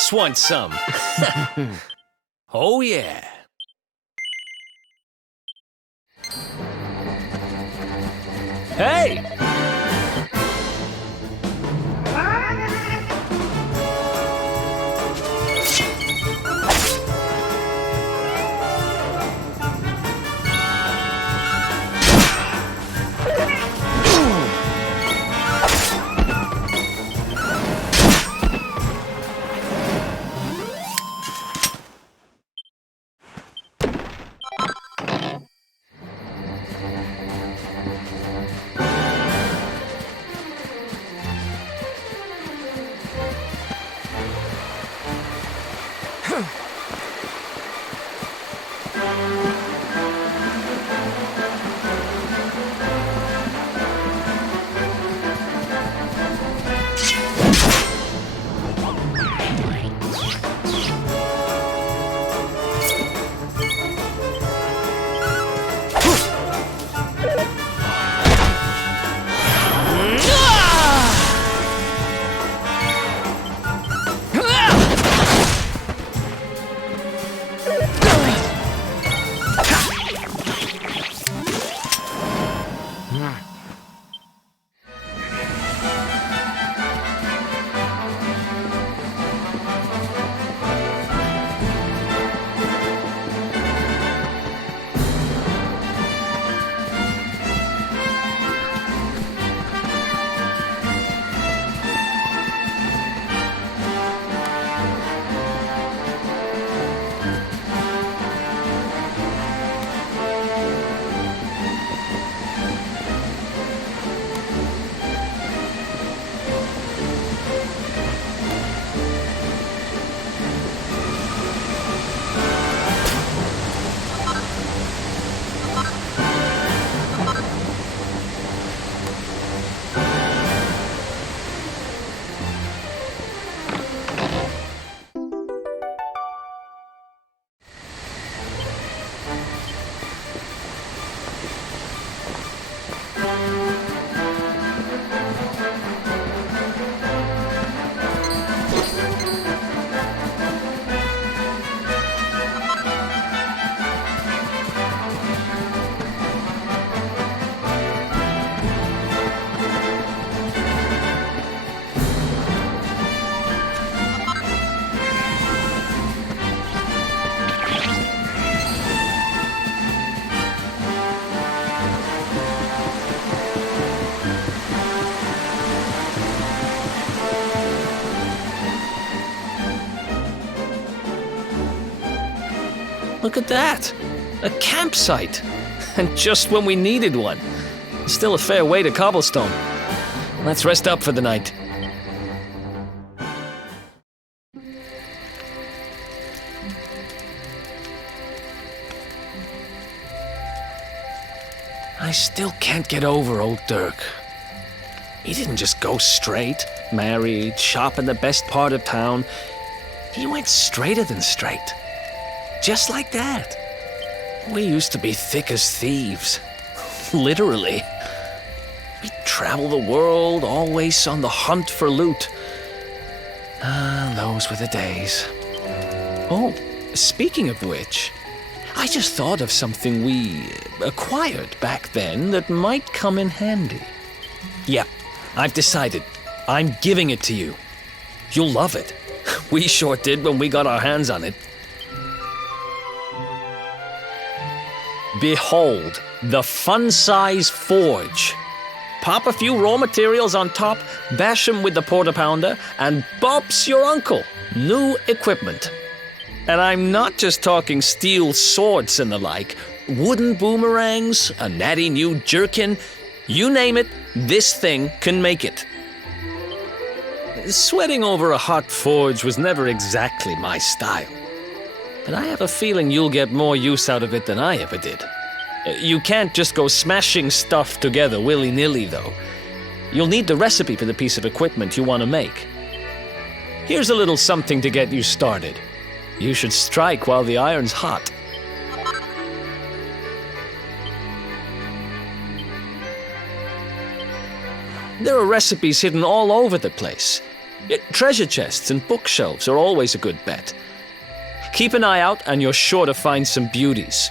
else wants some? Oh, yeah. Hey! Look at that! A campsite! And just when we needed one. Still a fair way to cobblestone. Let's rest up for the night. I still can't get over old Dirk. He didn't just go straight, married, shop in the best part of town. He went straighter than straight. Just like that. We used to be thick as thieves. Literally. We'd travel the world, always on the hunt for loot. Those were the days. Oh, speaking of which, I just thought of something we acquired back then that might come in handy. Yep, I've decided. I'm giving it to you. You'll love it. We sure did when we got our hands on it. Behold, the fun-size forge. Pop a few raw materials on top, bash 'em with the porta-pounder, and bumps your uncle. New equipment. And I'm not just talking steel swords and the like. Wooden boomerangs, a natty new jerkin. You name it, this thing can make it. Sweating over a hot forge was never exactly my style. But I have a feeling you'll get more use out of it than I ever did. You can't just go smashing stuff together willy-nilly, though. You'll need the recipe for the piece of equipment you want to make. Here's a little something to get you started. You should strike while the iron's hot. There are recipes hidden all over the place. Treasure chests and bookshelves are always a good bet. Keep an eye out and you're sure to find some beauties.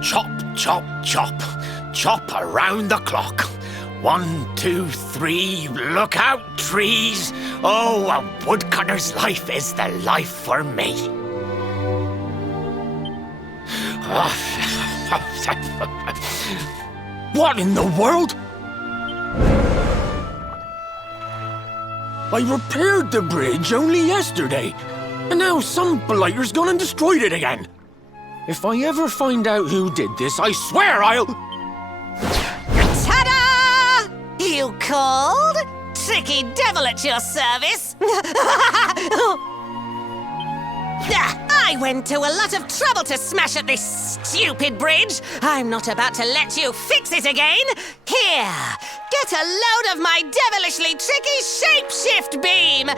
Chop, chop, chop. Chop around the clock. 1, 2, 3, look out, trees. Oh, a woodcutter's life is the life for me. What in the world? I repaired the bridge only yesterday, and now some blighter's gone and destroyed it again. If I ever find out who did this, I swear I'll... Ta-da! You called? Tricky devil at your service. I went to a lot of trouble to smash at this stupid bridge. I'm not about to let you fix it again. Here, get a load of my devilishly tricky shapeshift beam.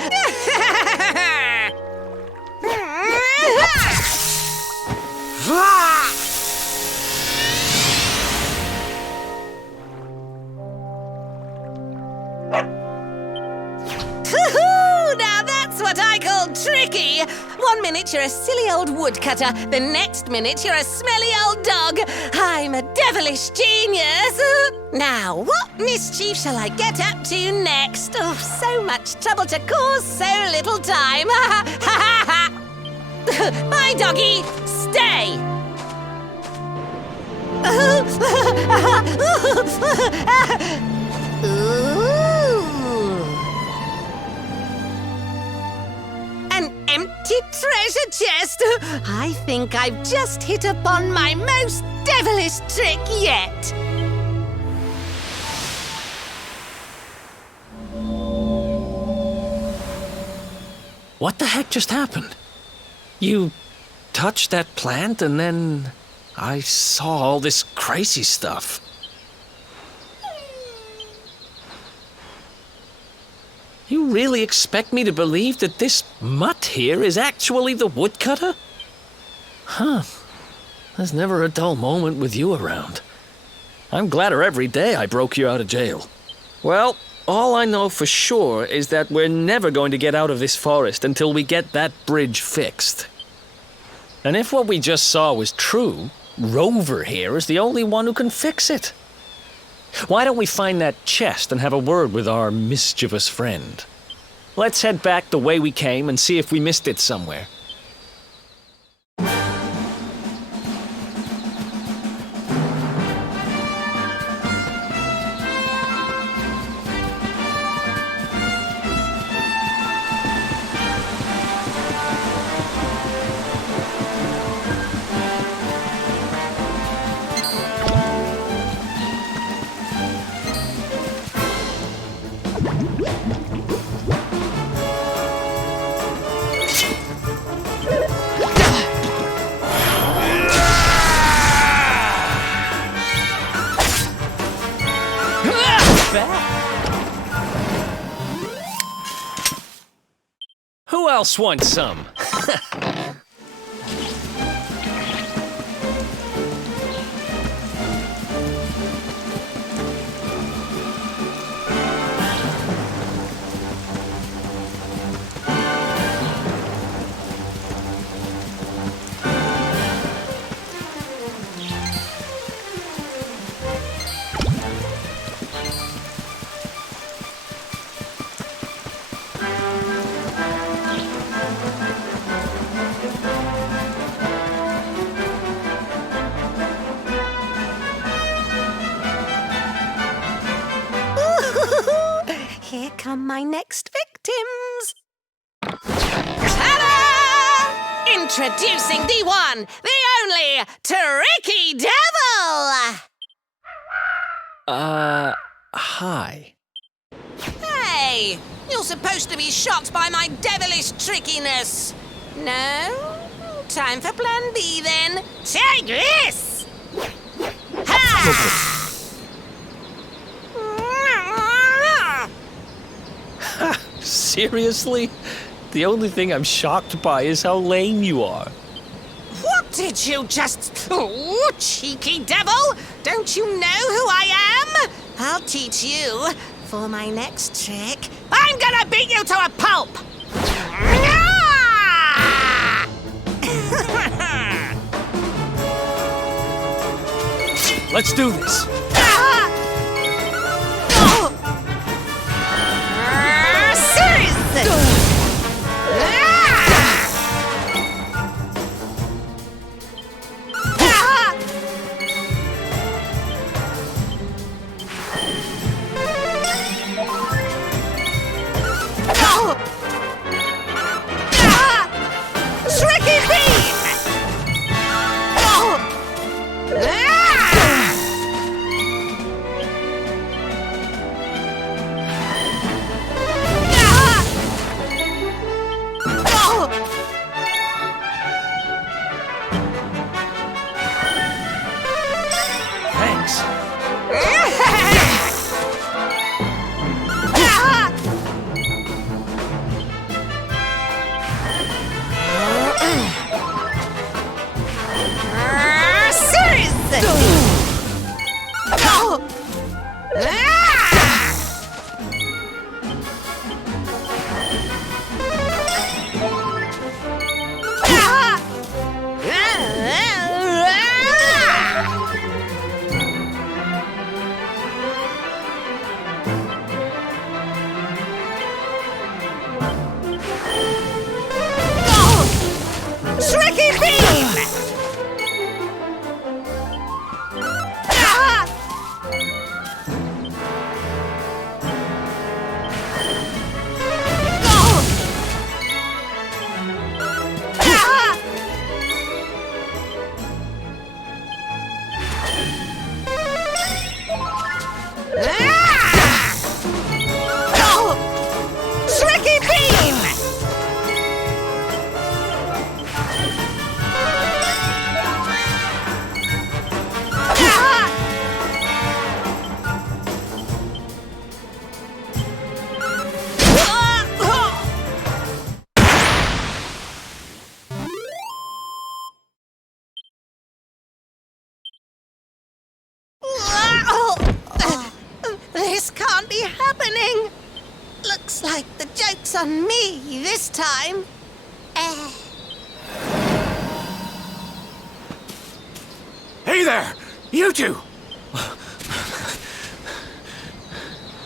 Now that's what I call tricky. 1 minute you're a silly old woodcutter, the next minute you're a smelly old dog. I'm a devilish genius. Now, what mischief shall I get up to next? Oh, so much trouble to cause so little time. Bye, doggy. Stay. Ooh. treasure chest! I think I've just hit upon my most devilish trick yet! What the heck just happened? You touched that plant and then I saw all this crazy stuff. You really expect me to believe that this mutt here is actually the woodcutter? Huh. There's never a dull moment with you around. I'm gladder every day I broke you out of jail. Well, all I know for sure is that we're never going to get out of this forest until we get that bridge fixed. And if what we just saw was true, Rover here is the only one who can fix it. Why don't we find that chest and have a word with our mischievous friend? Let's head back the way we came and see if we missed it somewhere. Who else wants some? Here come my next victims. Ta-da! Introducing the one, the only, Tricky Devil! Hi. Hey, you're supposed to be shocked by my devilish trickiness. No? Time for plan B then. Take this! Ha! Seriously? The only thing I'm shocked by is how lame you are. What did you just... Oh, cheeky devil! Don't you know who I am? I'll teach you. For my next trick, I'm gonna beat you to a pulp! Let's do this. happening? Looks like the joke's on me this time. Hey there! You two!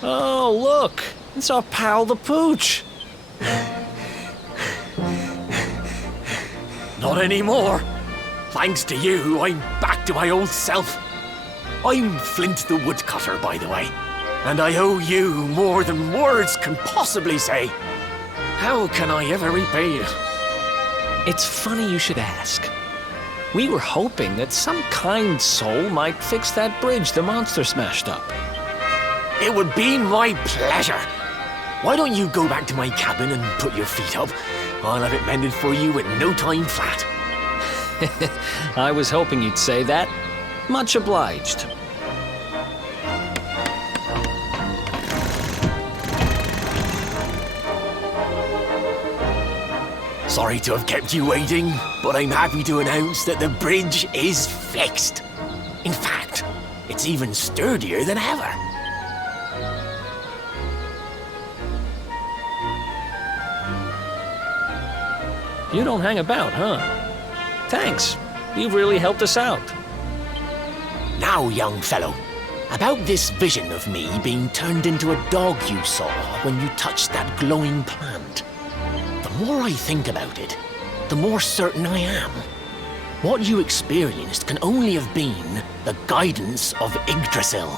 Oh, look! It's our pal the Pooch! Not anymore. Thanks to you, I'm back to my old self. I'm Flint the Woodcutter, by the way. And I owe you more than words can possibly say. How can I ever repay you? It's funny you should ask. We were hoping that some kind soul might fix that bridge the monster smashed up. It would be my pleasure. Why don't you go back to my cabin and put your feet up? I'll have it mended for you in no time flat. I was hoping you'd say that. Much obliged. Sorry to have kept you waiting, but I'm happy to announce that the bridge is fixed. In fact, it's even sturdier than ever. You don't hang about, huh? Thanks. You've really helped us out. Now, young fellow, about this vision of me being turned into a dog you saw when you touched that glowing plant. The more I think about it, the more certain I am. What you experienced can only have been the guidance of Yggdrasil.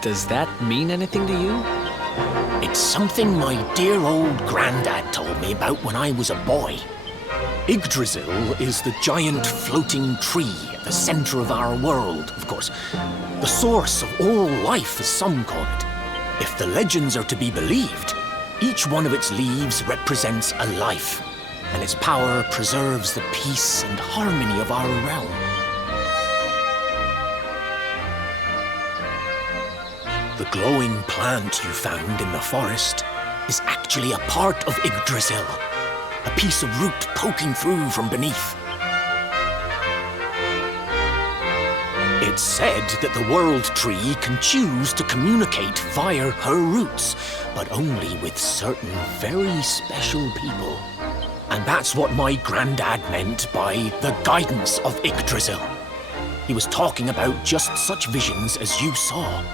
Does that mean anything to you? It's something my dear old granddad told me about when I was a boy. Yggdrasil is the giant floating tree at the center of our world, of course. The source of all life, as some call it. If the legends are to be believed, each one of its leaves represents a life, and its power preserves the peace and harmony of our realm. The glowing plant you found in the forest is actually a part of Yggdrasil, a piece of root poking through from beneath. It's said that the World Tree can choose to communicate via her roots, but only with certain very special people. And that's what my granddad meant by the guidance of Yggdrasil. He was talking about just such visions as you saw.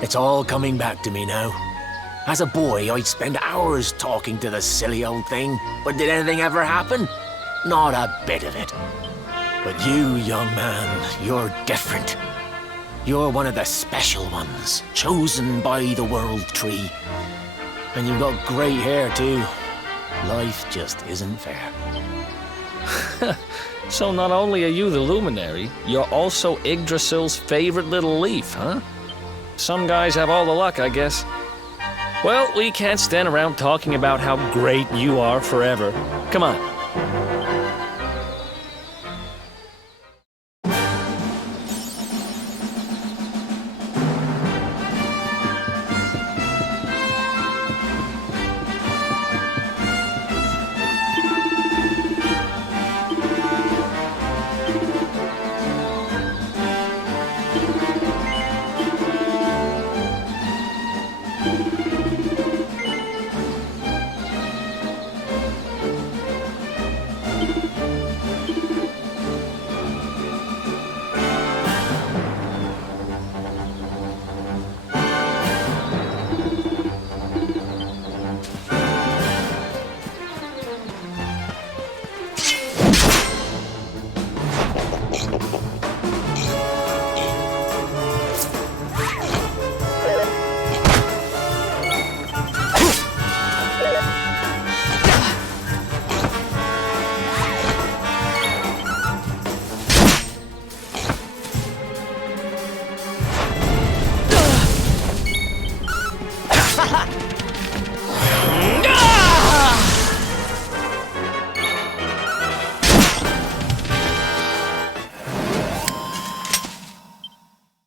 It's all coming back to me now. As a boy, I'd spend hours talking to the silly old thing, but did anything ever happen? Not a bit of it. But you, young man, you're different. You're one of the special ones, chosen by the World Tree. And you've got great hair, too. Life just isn't fair. So not only are you the luminary, you're also Yggdrasil's favorite little leaf, huh? Some guys have all the luck, I guess. Well, we can't stand around talking about how great you are forever. Come on.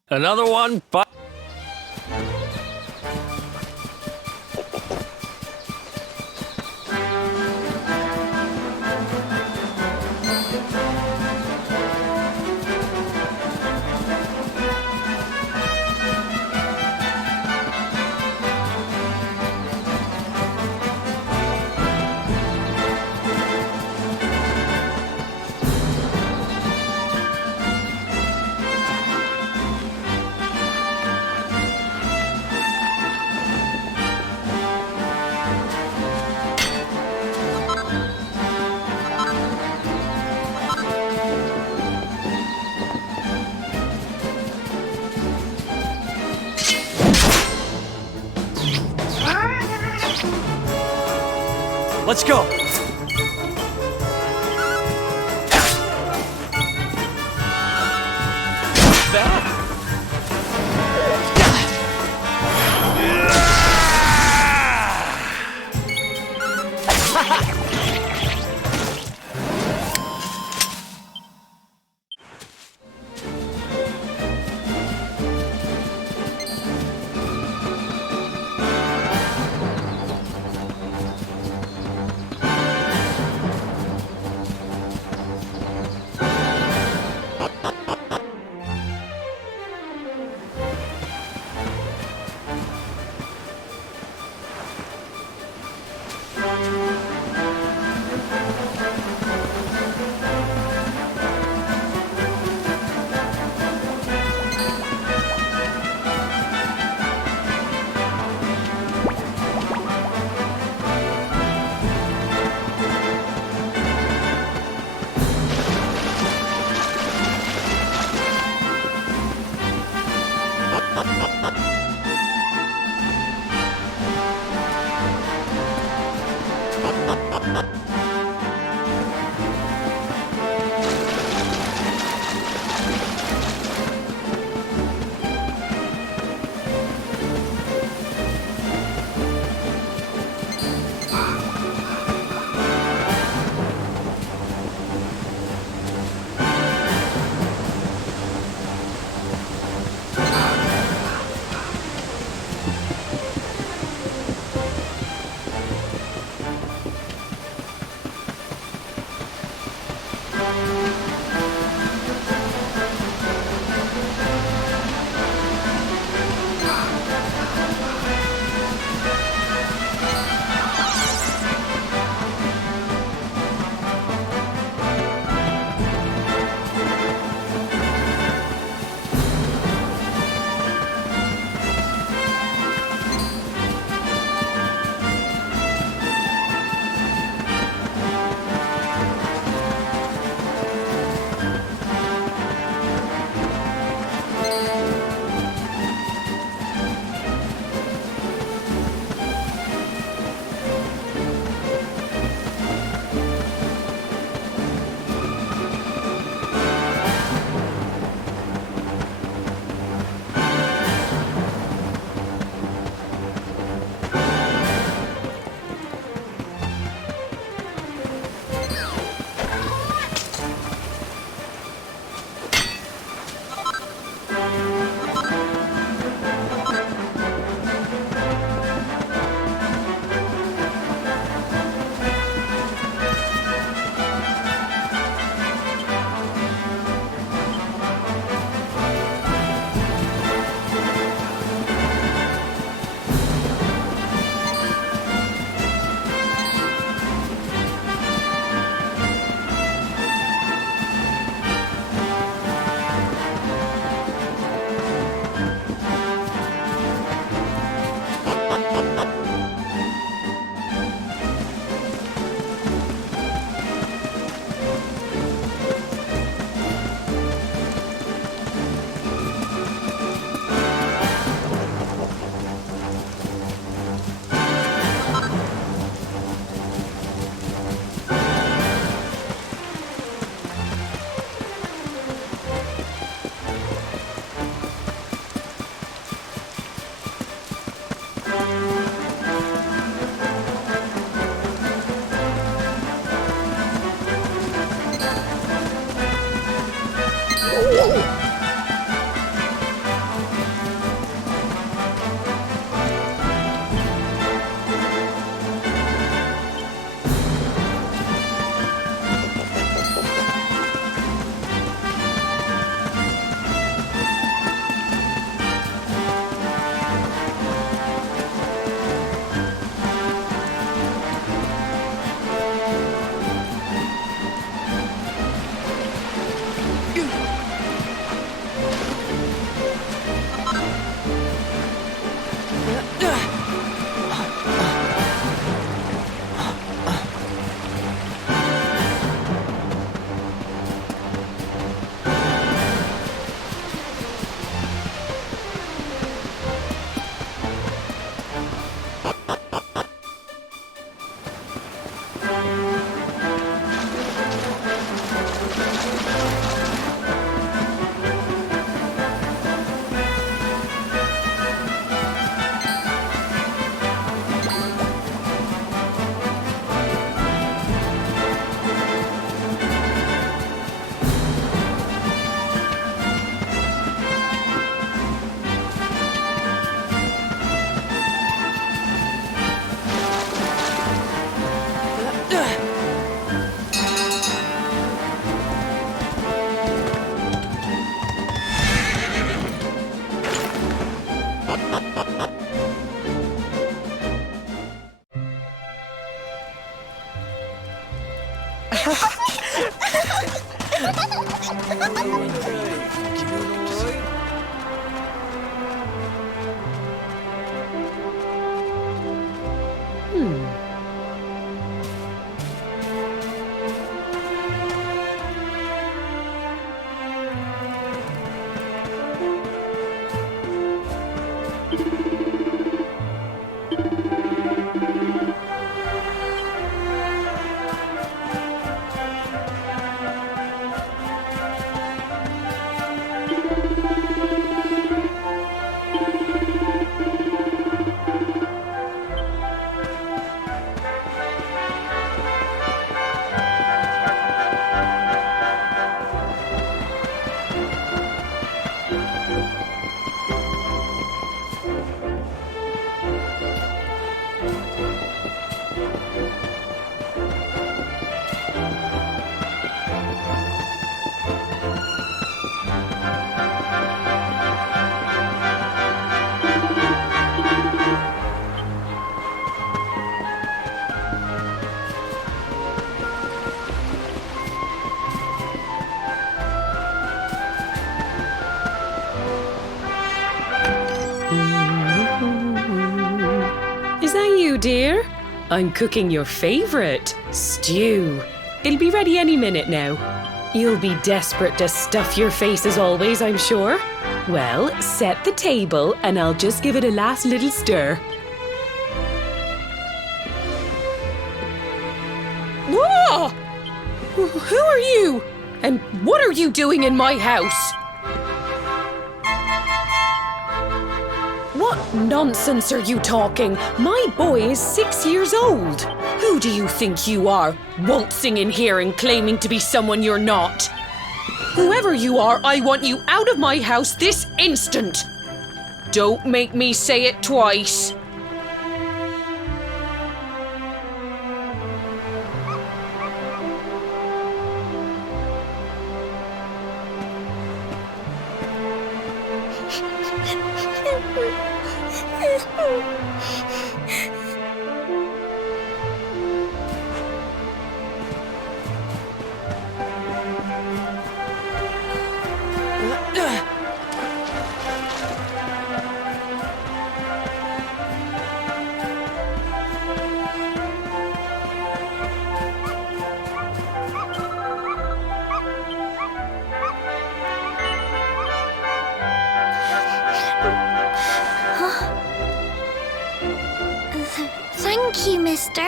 Another one, but... Let's go. Is that you, dear? I'm cooking your favourite, stew. It'll be ready any minute now. You'll be desperate to stuff your face as always, I'm sure. Well, set the table and I'll just give it a last little stir. Whoa! Who are you? And what are you doing in my house? What nonsense are you talking? My boy is 6 years old. Who do you think you are, waltzing in here and claiming to be someone you're not? Whoever you are, I want you out of my house this instant. Don't make me say it twice. Thank you, mister.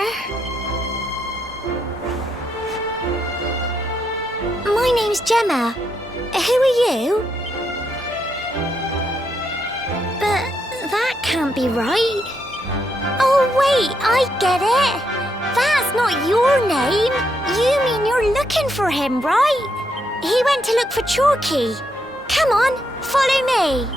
My name's Gemma. Who are you? But that can't be right. Oh, wait, I get it. That's not your name. You mean you're looking for him, right? He went to look for Chalky. Come on, follow me.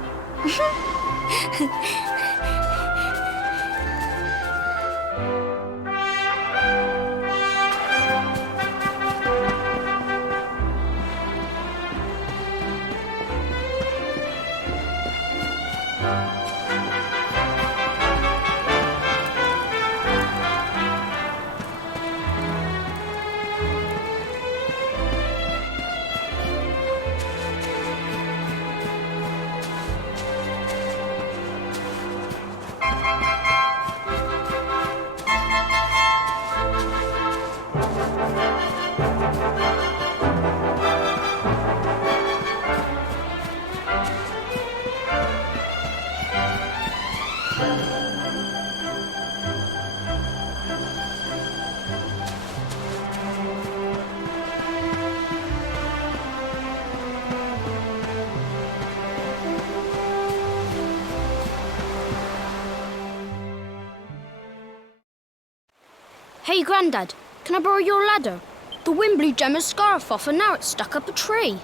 Hey, Grandad, can I borrow your ladder? The wind blew Gemma's scarf off and now it's stuck up a tree.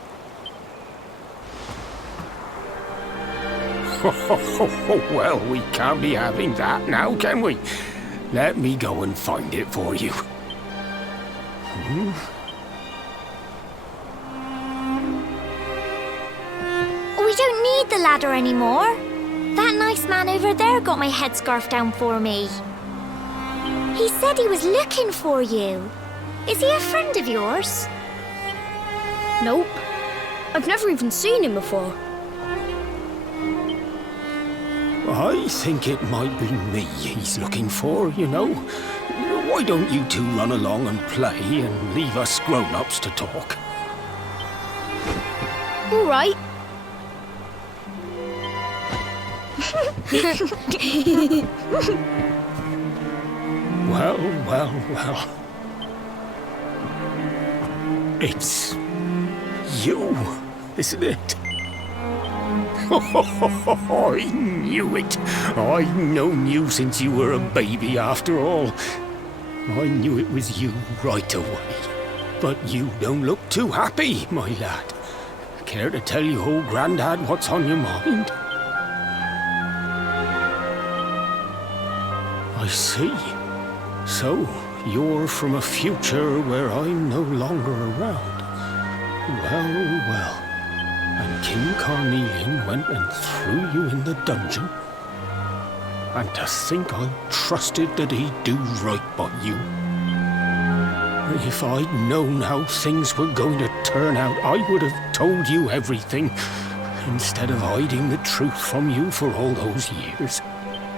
Well, we can't be having that now, can we? Let me go and find it for you. We don't need the ladder anymore. That nice man over there got my headscarf down for me. He said he was looking for you. Is he a friend of yours? Nope. I've never even seen him before. I think it might be me he's looking for, you know. Why don't you two run along and play and leave us grown-ups to talk? All right. Well. It's you, isn't it? I knew it. I've known you since you were a baby, after all. I knew it was you right away. But you don't look too happy, my lad. Care to tell your old Grandad what's on your mind? I see. So, you're from a future where I'm no longer around. Well. And King Carnelian went and threw you in the dungeon. And to think I trusted that he'd do right by you. If I'd known how things were going to turn out, I would have told you everything, instead of hiding the truth from you for all those years.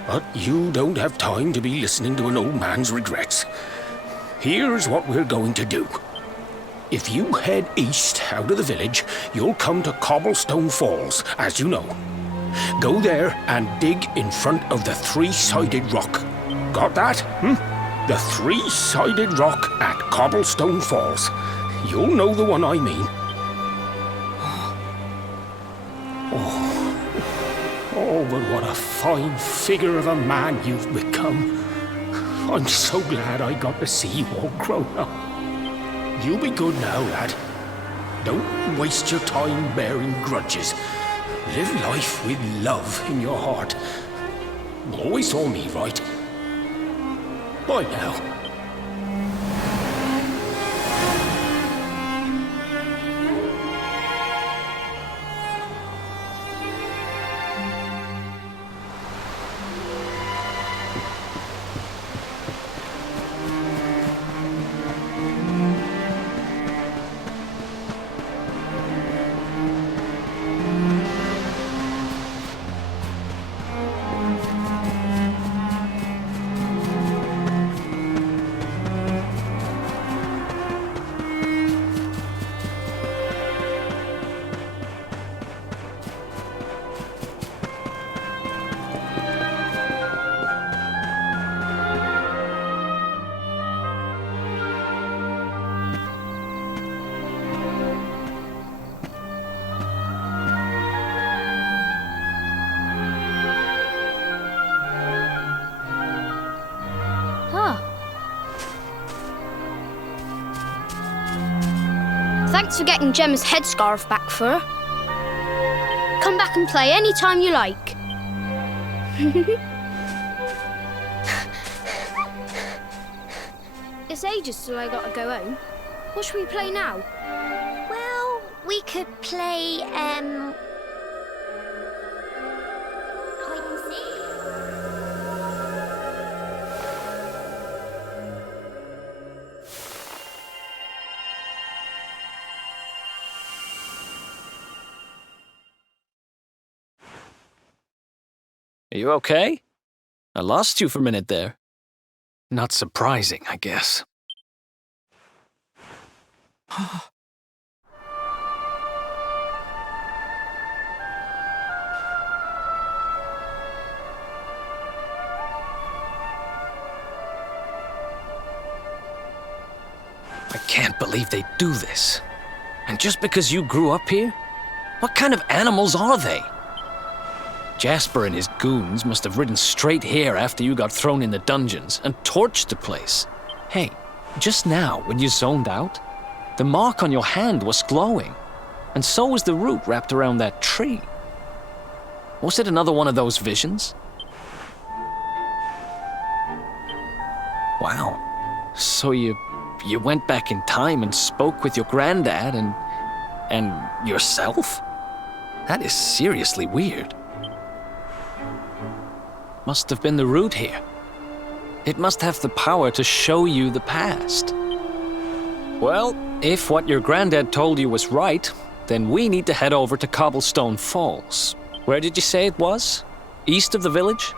But you don't have time to be listening to an old man's regrets. Here's what we're going to do. If you head east out of the village, you'll come to Cobblestone Falls, as you know. Go there and dig in front of the three-sided rock. Got that? The three-sided rock at Cobblestone Falls. You'll know the one I mean. Oh, but what a fine figure of a man you've become. I'm so glad I got to see you all grown up. You be good now, lad. Don't waste your time bearing grudges. Live life with love in your heart. Always saw me right. Bye now. Thanks for getting Gemma's headscarf back for her. Come back and play any time you like. It's ages till I gotta go home. What should we play now? Well, we could play, hide and seek. Are you okay? I lost you for a minute there. Not surprising, I guess. I can't believe they do this. And just because you grew up here? What kind of animals are they? Jasper and his goons must have ridden straight here after you got thrown in the dungeons and torched the place. Hey, just now, when you zoned out, the mark on your hand was glowing, and so was the root wrapped around that tree. Was it another one of those visions? Wow. So you went back in time and spoke with your granddad and yourself? That is seriously weird. Must have been the root here. It must have the power to show you the past. Well, if what your granddad told you was right, then we need to head over to Cobblestone Falls. Where did you say it was? East of the village?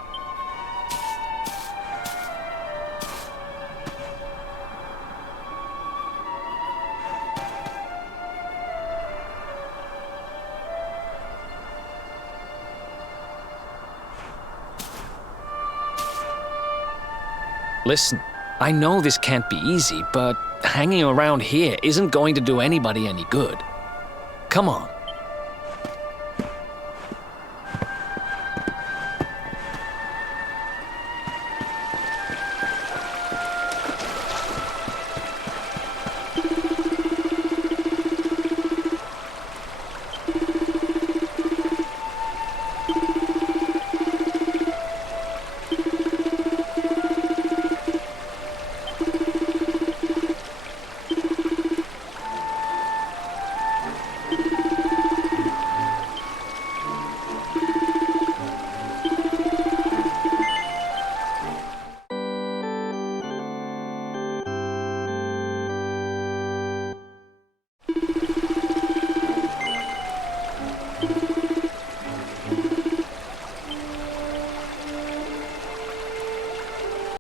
Listen, I know this can't be easy, but hanging around here isn't going to do anybody any good. Come on.